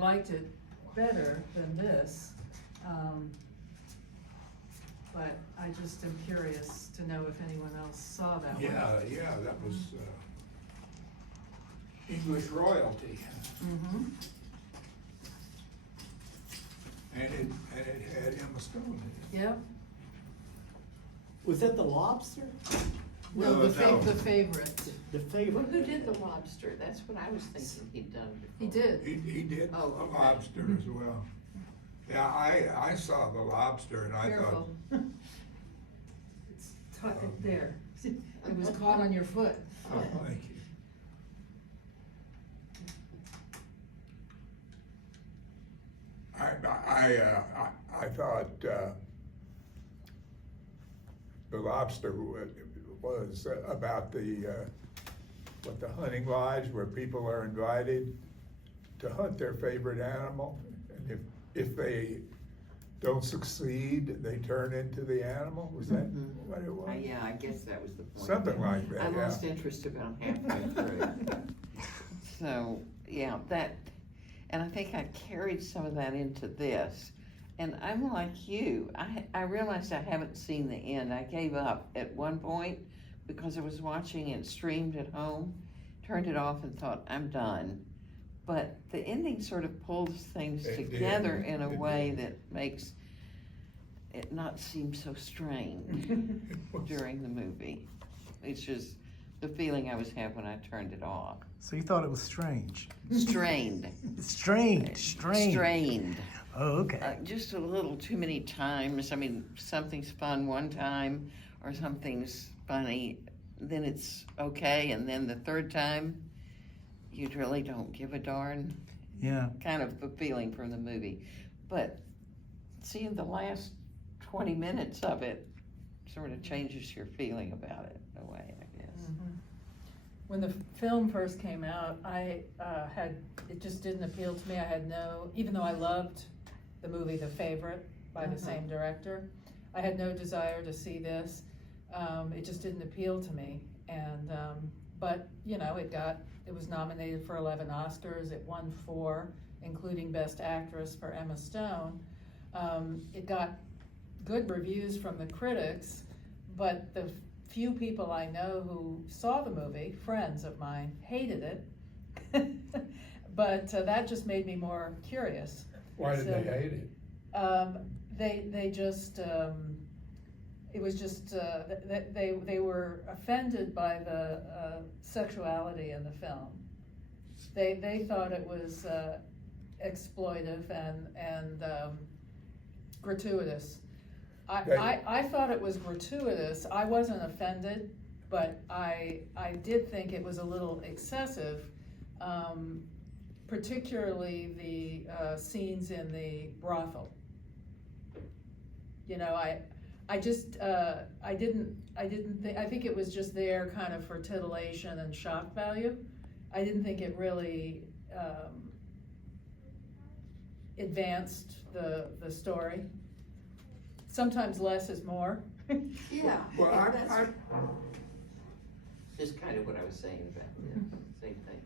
liked it better than this. But I just am curious to know if anyone else saw that one. Yeah, that was English royalty. Mm-hmm. And it had Emma Stone in it. Yep. Was that The Lobster? No, Well, the favorite. The Well, favorite? who did The Lobster? That's what I was thinking he'd done He before. did. He did Oh, The okay. Lobster as well. Yeah, I saw The Lobster and I thought, Careful. It's there. It was caught on your foot. oh, thank you. I thought The Lobster was about the hunting lodge where people are invited to hunt their favorite animal. And if they don't succeed, they turn into the animal. Was that what it was? Yeah, I guess that was the point. Something like that, I yeah. lost interest about halfway through. So, yeah, and I think I carried some of that into this. And I'm like you, I realized I haven't seen the end. I gave up at one point because I was watching it streamed at home, turned it off and thought, I'm done. But the ending sort of pulls things It together did. in a It way did. that makes it not seem so strained during the movie. It's just the feeling I was having when I turned it off. So you thought it was strange? Strained. Strange. Strained. Oh, okay. Just a little too many times. I mean, something's fun one time or something's funny, then it's okay, and then the third time, you really don't give a darn. Yeah. Kind of the feeling from the movie. But seeing the last 20 minutes of it sort of changes your feeling about it in a way, I guess. Mhm. When the film first came out, it just didn't appeal to me. I had even though I loved the movie The Favorite by the same director, I had no desire to see this. It just didn't appeal to me. And, but, it was nominated for 11 Oscars. It won 4, including Best Actress for Emma Stone. It got good reviews from the critics, but the few people I know who saw the movie, friends of mine, hated it. But that just made me more curious. Why did they hate it? They just, it was just, they were offended by the sexuality in the film. They thought it was exploitive and gratuitous. I thought it was gratuitous. I wasn't offended, but I did think it was a little excessive, particularly the scenes in the brothel. I think it was just there kind of for titillation and shock value. I didn't think it really advanced the story. Sometimes less is more. Yeah, Well, that's just kind of what I was saying about this, same thing.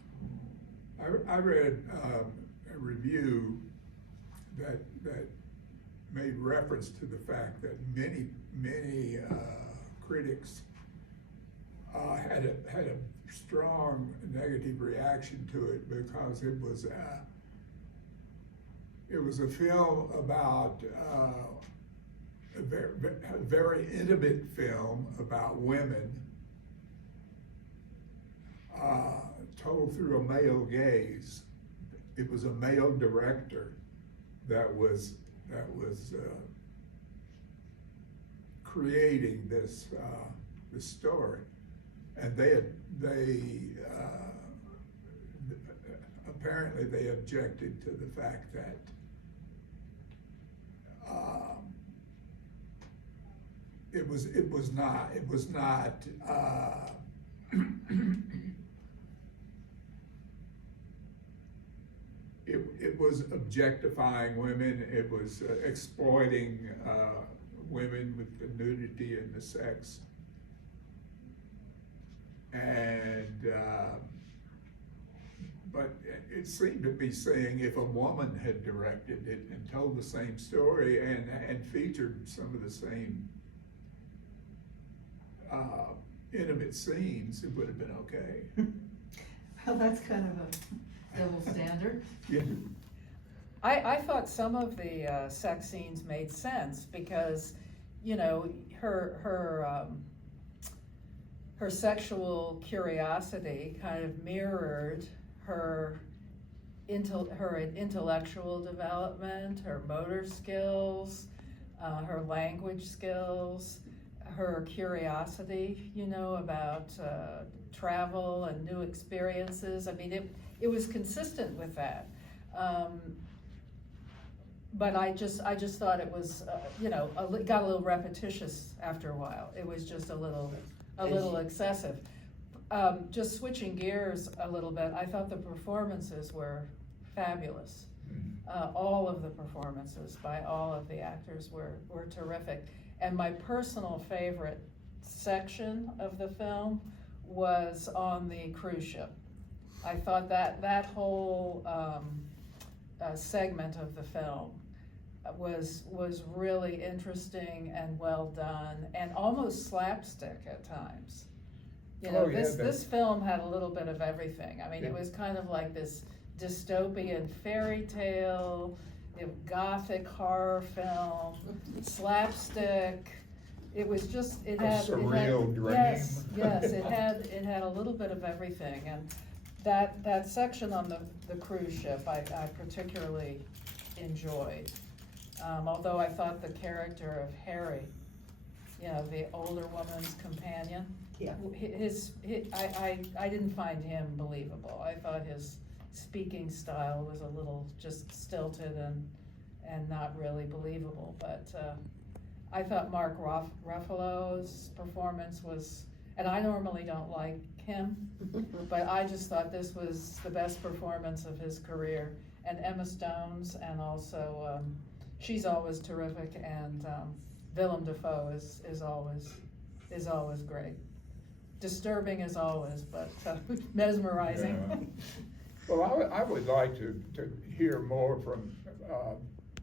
I read a review that made reference to the fact that many critics had a strong negative reaction to it because it was a film about a very intimate film about women, told through a male gaze. It was a male director that was creating this story, and they apparently they objected to the fact that it was not it was objectifying women. It was exploiting women with the nudity and the sex, and But it seemed to be saying if a woman had directed it and told the same story and featured some of the same intimate scenes, it would have been okay. Well, that's kind of a double standard. Yeah. I thought some of the sex scenes made sense because, you know, her sexual curiosity kind of mirrored her intellectual development, her motor skills, her language skills, her curiosity, you know, about travel and new experiences. I mean, it was consistent with that. But I just thought it was, you know, got a little repetitious after a while. It was just a little excessive. Just switching gears a little bit, I thought the performances were fabulous. All of the performances by all of the actors were terrific. And my personal favorite section of the film was on the cruise ship. I thought that whole segment of the film was really interesting and well done and almost slapstick at times. You know, this film had a little bit of everything. I mean, it was kind of like this dystopian fairy tale, gothic horror film, slapstick. It was just, it had surreal dream. Yes, it had a little bit of everything. And that section on the cruise ship I particularly enjoyed. Although I thought the character of Harry, you know, the older woman's companion, Yeah. I didn't find him believable. I thought his speaking style was a little just stilted and not really believable. But I thought Mark Ruffalo's performance was, and I normally don't like him, but I just thought this was the best performance of his career. And Emma Stone's, and also she's always terrific, and Willem Dafoe is always great. Disturbing as always, but mesmerizing. Yeah. Well, I would like to hear more from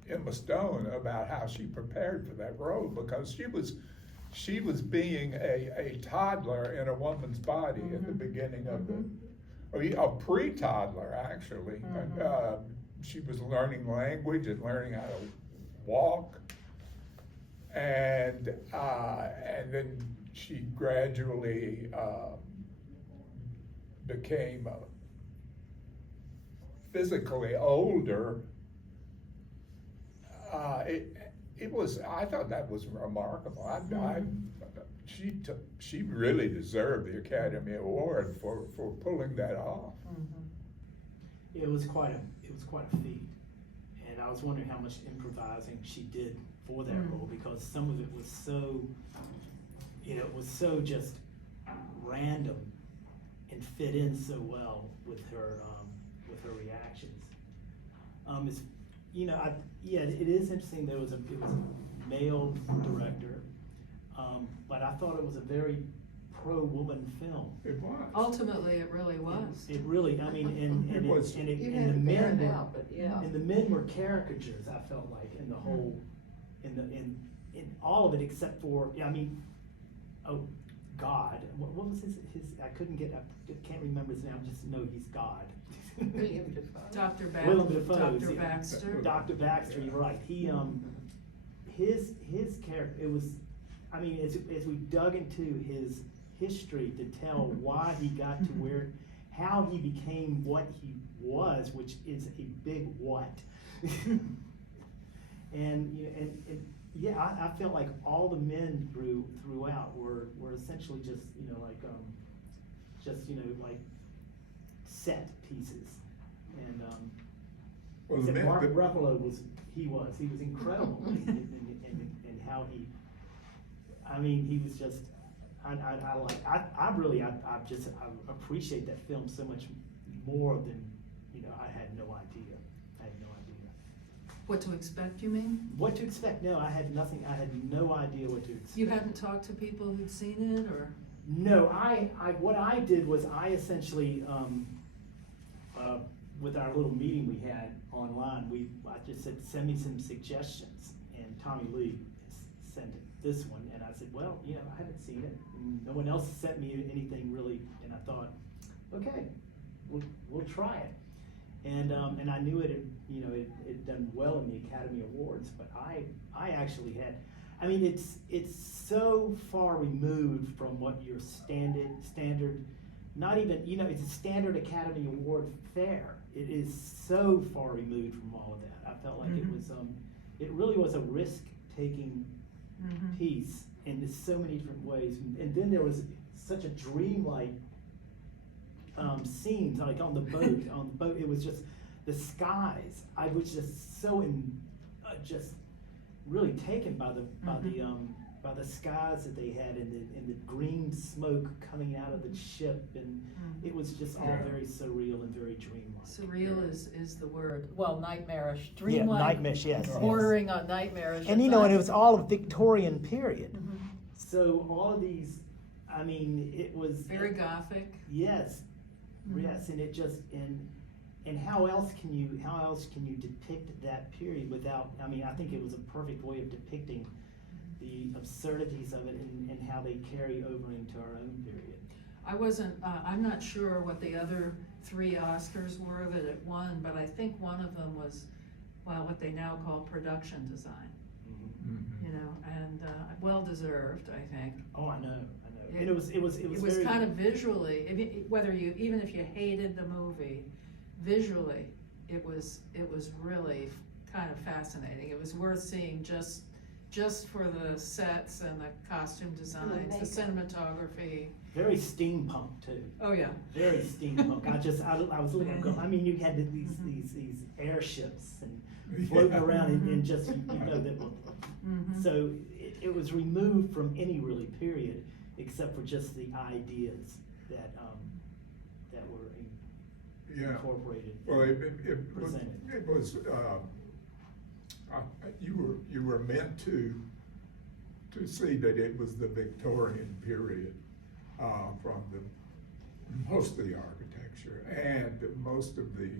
Emma Stone about how she prepared for that role, because she was being a toddler in a woman's body at the beginning of a pre-toddler actually. She was learning language and learning how to walk, and then she gradually became physically older. I thought that was remarkable. She really deserved the Academy Award for pulling that off. It was quite a feat, and I was wondering how much improvising she did for that role, because some of it was so, you know, it was so just random and fit in so well with her reactions. It's, you know, it is interesting. It was a male director, but I thought it was a very pro-woman film. It was. Ultimately, it really was. It really, I mean, and It was. the You men had to bear it were, out, but yeah. and the men were caricatures. I felt like in the whole, in all of it except for, I mean, oh, God, what was his? I can't remember his name. I just know he's God. Dr. Willem Dafoe, Dr. see, Baxter. Dr. Baxter, you're right. He his character, it was, I mean, as we dug into his history to tell why he got to where, how he became what he was, which is a big what. And you know, and yeah, I felt like all the men throughout were essentially just, you know, like like set pieces. And Well, the men- Mark the- Ruffalo was incredible in how he, I mean, he was just, I appreciate that film so much more than, you know, I had no idea. What to expect, you mean? What to expect? No, I had no idea what to expect. You hadn't talked to people who'd seen it, or? No, what I did was I essentially, with our little meeting we had online, I just said, send me some suggestions, and Tommy Lee sent this one, and I said, well, you know, I haven't seen it, and no one else sent me anything really, and I thought, okay, we'll try it. And I knew it had, you know, it done well in the Academy Awards, but I actually had, I mean, it's so far removed from what your standard, not even, you know, it's a standard Academy Award fare. It is so far removed from all of that. I felt like it really was a risk-taking piece in so many different ways. And then there was such a dreamlike scenes, like on the boat, it was just the skies. I was just so just really taken by the skies that they had and the green smoke coming out of the ship, and it was just all very surreal and very dreamlike. Surreal is the word. Well, nightmarish, Yeah, dreamlike, nightmarish, yes. bordering on nightmarish. And you know, and it was all a Victorian period. So all of these, I mean, it was Very gothic. Yes, yes, and it just and how else can you depict that period without? I mean, I think it was a perfect way of depicting the absurdities of it and how they carry over into our own period. I'm not sure what the other 3 Oscars were that it won, but I think one of them was, well, what they now call production design. You know, and well deserved, I think. Oh, I know. And it was very, kind of visually, even if you hated the movie, visually, it was really kind of fascinating. It was worth seeing just for the sets and the costume designs, the cinematography. very steampunk too. Oh yeah. Very steampunk. I was looking. I mean, you had these airships and floating around and just you know that. So it was removed from any really period, except for just the ideas that were incorporated. Well, presented. it was you were meant to see that it was the Victorian period from most of the architecture and most of the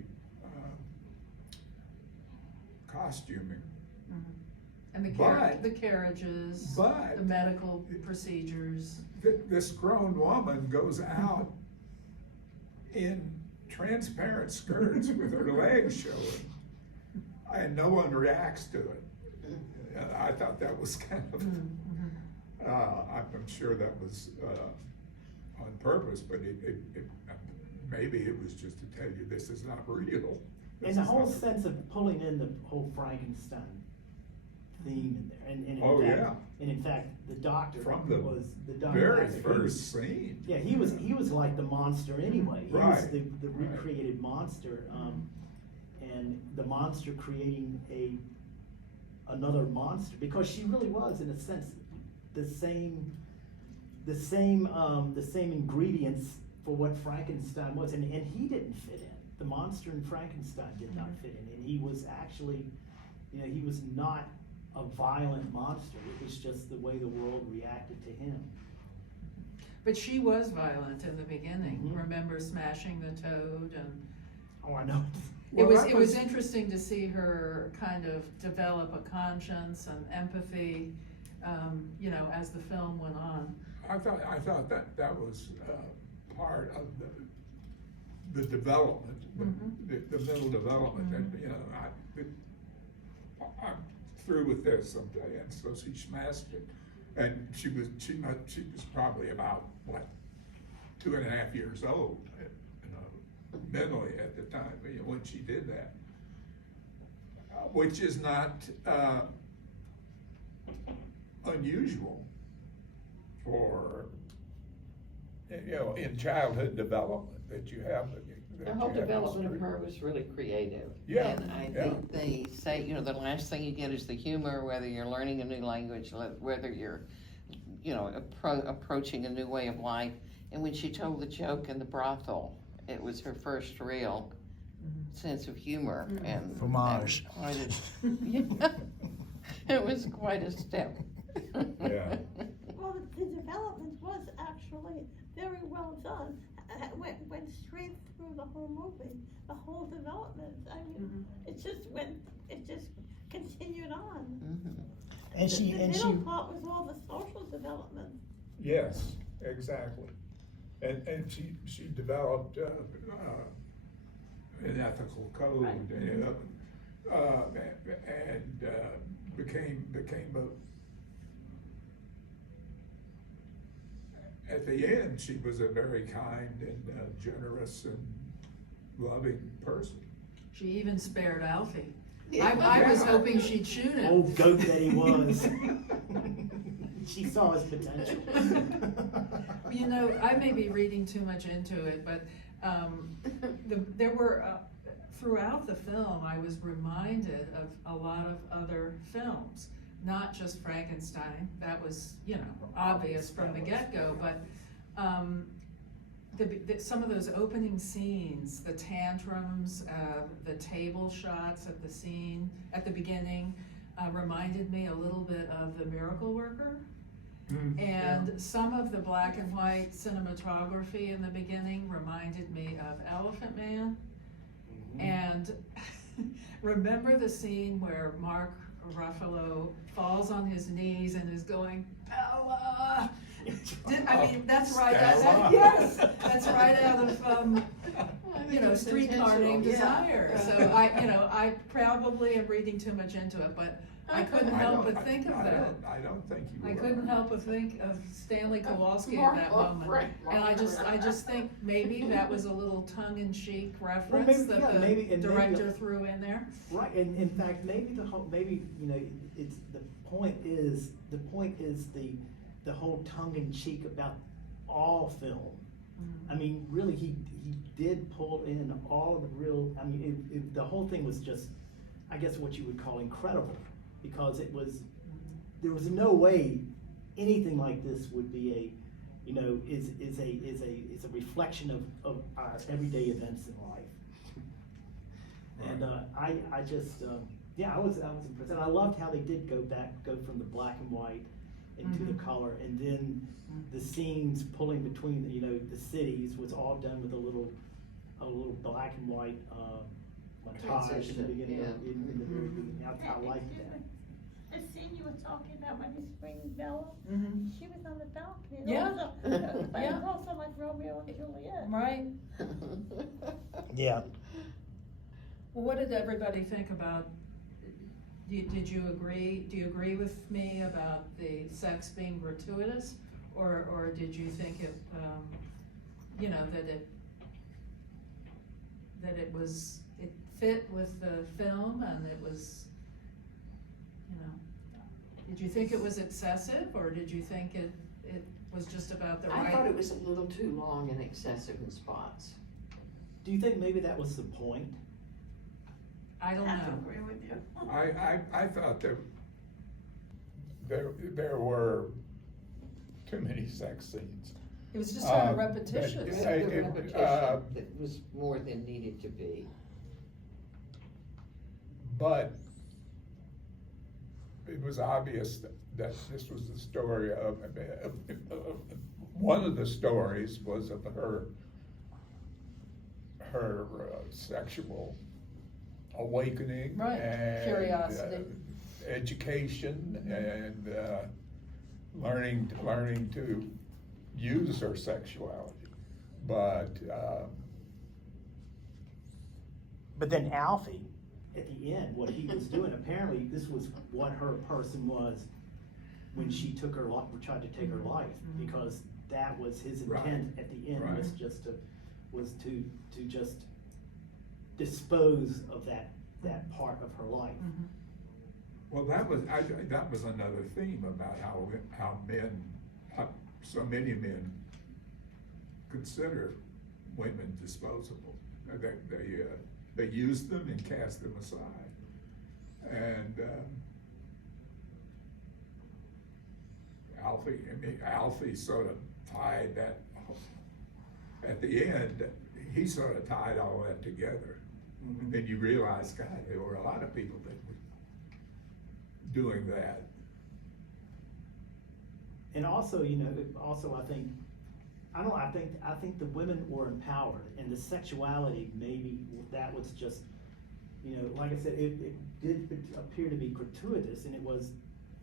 costuming. And the carriages, but the medical procedures. This grown woman goes out in transparent skirts with her legs showing, and no one reacts to it. And I thought that was kind of, I'm sure that was on purpose, but maybe it was just to tell you this is not real. And the whole sense of pulling in the whole Frankenstein theme in there, and in fact, the doctor From the was the very doctor. first scene. Yeah, he was like the monster anyway. He was Right. the recreated monster, and the monster creating another monster, because she really was, in a sense, the same ingredients for what Frankenstein was, and he didn't fit in. The monster in Frankenstein did not fit in, and he was actually, you know, he was not a violent monster. It was just the way the world reacted to him. But she was violent in the beginning. Mhm. Remember smashing the toad, and Oh, I know. it was interesting to see her kind of develop a conscience and empathy, you know, as the film went on. I thought that was part of the development, the middle development, and you know, I'm through with this someday, and so she smashed it, and she was probably about 2.5 years old, you know, mentally at the time, you know, when she did that, which is not unusual for, you know, in childhood development, that you have. The whole development of her was really creative. Yeah, And I think they say, you know, the last thing you get is the humor, whether you're learning a new language, whether you're, you know, approaching a new way of life. And when she told the joke in the brothel, it was her first real sense of humor. And Fromage. It was quite a step. Yeah. Well, the development was actually very well done, went straight through the whole movie, the whole development. I mean, it just continued on. And she, The and middle she, part was all the social development. Yes, exactly. And she developed, an ethical code, Right. and became at the end, she was a very kind and generous and loving person. She even spared Alfie. Yeah. I was hoping she'd shoot him. Old goat that he was. She saw his potential. You know, I may be reading too much into it, but there were, throughout the film, I was reminded of a lot of other films, not just Frankenstein. That was, you know, obvious from the get-go, but some of those opening scenes, the tantrums, the table shots at the beginning, reminded me a little bit of The Miracle Worker. And some of the black and white cinematography in the beginning reminded me of Elephant Man. And remember the scene where Mark Ruffalo falls on his knees and is going, Bella! I mean, that's right, yes, that's right out of, you know, Streetcar Named Desire. So I probably am reading too much into it, but I couldn't help but think of that. I don't think you were. I couldn't help but think of Stanley Kowalski at that moment. And I just think maybe that was a little tongue-in-cheek reference maybe, that yeah, the maybe- and maybe- director threw in there. Right, and in fact, maybe you know, it's, the point is the whole tongue-in-cheek about all film. I mean, really, he did pull in all of the real, I mean, the whole thing was just, I guess what you would call incredible, because there was no way anything like this would be a, you know, is a reflection of our everyday events in life. And I just, yeah, I was impressed, and I loved how they did go from the black and white into the color, and then the scenes pulling between, you know, the cities was all done with a little black and white montage in the Transition, beginning, yeah. in the very beginning. I liked that. The scene you were talking about when he's bringing Bella, Mhm. she was on the balcony. Yeah. It Yeah. was also like Romeo and Juliet. Right. yeah. Well, what did everybody think about, did you agree, do you agree with me about the sex being gratuitous? Or did you think it, you know, that it fit with the film and it was, you know, did you think it was excessive, or did you think it was just about the right? I thought it was a little too long and excessive in spots. Do you think maybe that was the point? I don't I have to know. agree with you. I thought that there were too many sex scenes. It was just kind of but repetitious. it- The it- repetition that was more than needed to be. But it was obvious that this was the story of one of the stories was of her sexual awakening. Right, and, curiosity. education and learning to use her sexuality, but then Alfie, At the end, what he was doing, apparently this was what her person was when she took her life, tried to take her life, because that was his intent at the end, was Right. just to just dispose of that part of her life. well, that was another theme about how so many men consider women disposable. They use them and cast them aside. And Alfie sort of tied that, at the end, he sort of tied all that together. And then you realize, God, there were a lot of people that were doing that. And also, you know, I think I think the women were empowered, and the sexuality, maybe that was just, you know, like I said, it did appear to be gratuitous, and it was,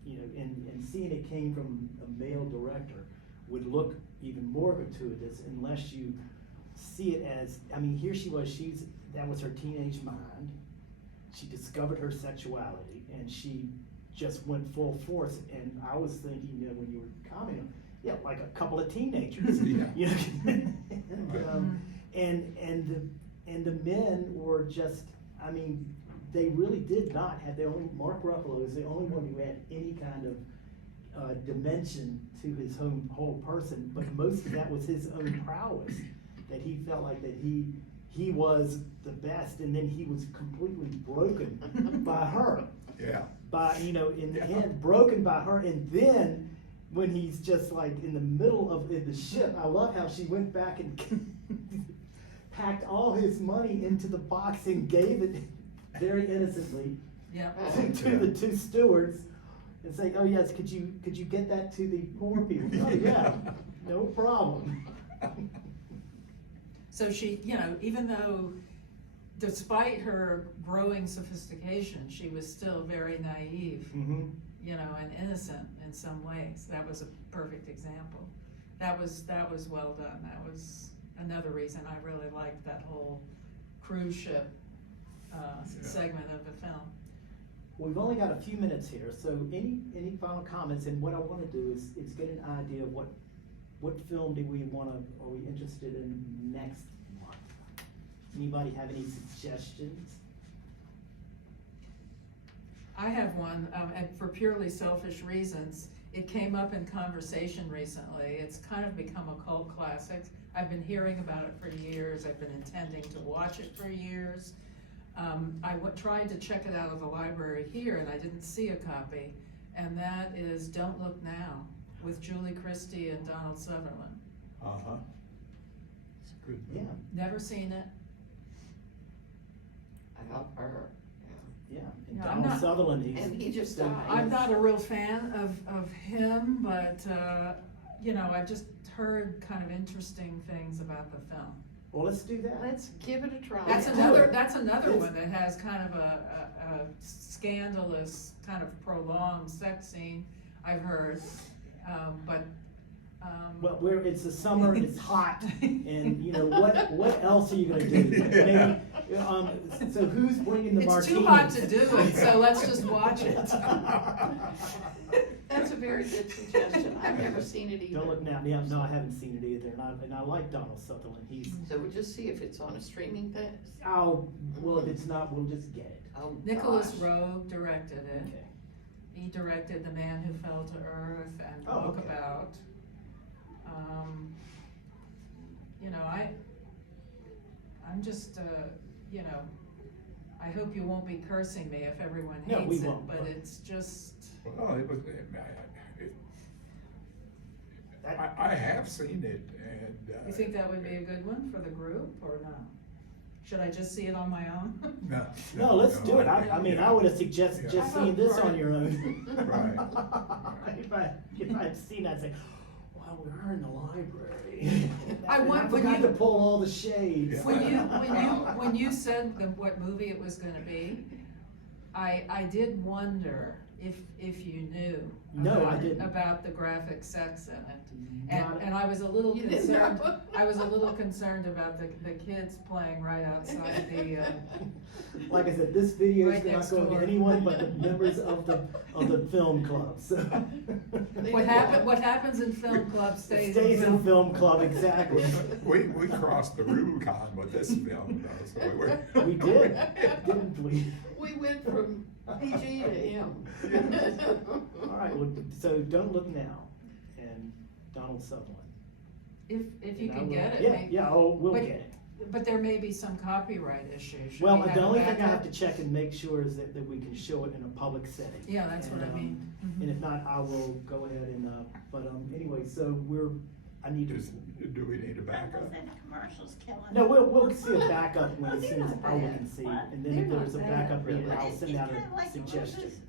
you know, and seeing it came from a male director would look even more gratuitous unless you see it as, I mean, here she was, that was her teenage mind. She discovered her sexuality, and she just went full force, and I was thinking, you know, when you were commenting, yeah, like a couple of teenagers, Yeah. you know, and the men were just, I mean, they really did not have Mark Ruffalo is the only one who had any kind of dimension to his whole person, but most of that was his own prowess, that he felt like that he was the best, and then he was completely broken by her. Yeah. By, you know, in the Yeah. end, broken by her, and then when he's just like in the middle of the ship, I love how she went back and packed all his money into the box and gave it very innocently Yeah. to the two stewards and say, "Oh yes, could you get that to the poor people?" Oh yeah, no problem. So she, you know, even though, despite her growing sophistication, she was still very naive, Mm-hmm. you know, and innocent in some ways. That was a perfect example. That was well done. That was another reason I really liked that whole cruise ship segment of the film. We've only got a few minutes here, so any final comments? And what I want to do is get an idea of what film are we interested in next month? Anybody have any suggestions? I have one, and for purely selfish reasons. It came up in conversation recently. It's kind of become a cult classic. I've been hearing about it for years. I've been intending to watch it for years. I tried to check it out of the library here, and I didn't see a copy. And that is Don't Look Now, with Julie Christie and Donald Sutherland. Uh-huh. It's good. Yeah, Never seen it. I love her. yeah. And Yeah, I'm Donald not- Sutherland, And he just so died. I'm not a real fan of him, but, you know, I've just heard kind of interesting things about the film. Well, let's do that. Let's give it a try. That's Yeah. another It's- one that has kind of a scandalous, kind of prolonged sex scene, I've heard, but. Well, it's the summer, it's hot, and you know, what else are you gonna do? Maybe, so who's bringing the It's martinis? too hot to do it, so let's just watch it. That's a very good suggestion. I've never seen it either. Don't Look Now, yeah, no, I haven't seen it either, and I like Donald Sutherland, So we'll just see if it's on a streaming thing. well, if it's not, we'll just get it. Oh, Nicholas gosh. Rowe directed it. Okay. He directed The Man Who Fell to Earth and Oh, okay. Walkabout. You know, I'm just, you know, I hope you won't be cursing me if everyone No, we hates it, won't, but but- it's just, Well, I have seen it, and. you think that would be a good one for the group, or no? Should I just see it on my own? No. No, let's do it, think, I mean, yeah. I would have suggested Yeah. just I seeing vote this for on it. your own. Right. If I'd seen that, I'd say, well, we are in the library. I want- And when forgot you- to pull all the shades. Yeah. When you said what movie it was gonna be, I did wonder if you knew. No, I about- didn't. About the graphic sex in it. Not- And I was a little You didn't concerned, know? I was a little concerned about the kids playing right outside the, Like I said, this video is Right not next going door. to anyone but the members of the film club, so. what happens in film club It stays in film. film club, exactly. We crossed the Rubicon with this film, though, so we're. We did, didn't we? We went from PG to M. All right, well, so Don't Look Now, and Donald Sutherland. If you And I can will- get it. Yeah, maybe- yeah, we'll but- get it. But there may be some copyright issue. Should Well, we have the a only thing I backup? have to check and make sure is that we can show it in a public setting. Yeah, that's what And, I mean. And if not, I will go ahead and, anyway, so I need to. Do we need a backup? The commercials killing. No, we'll see a backup when Well, as they're soon as not Paula bad. can see, What? and then They're if there's a not bad, backup, really. I'll It's send out kinda a like the suggestion. movies.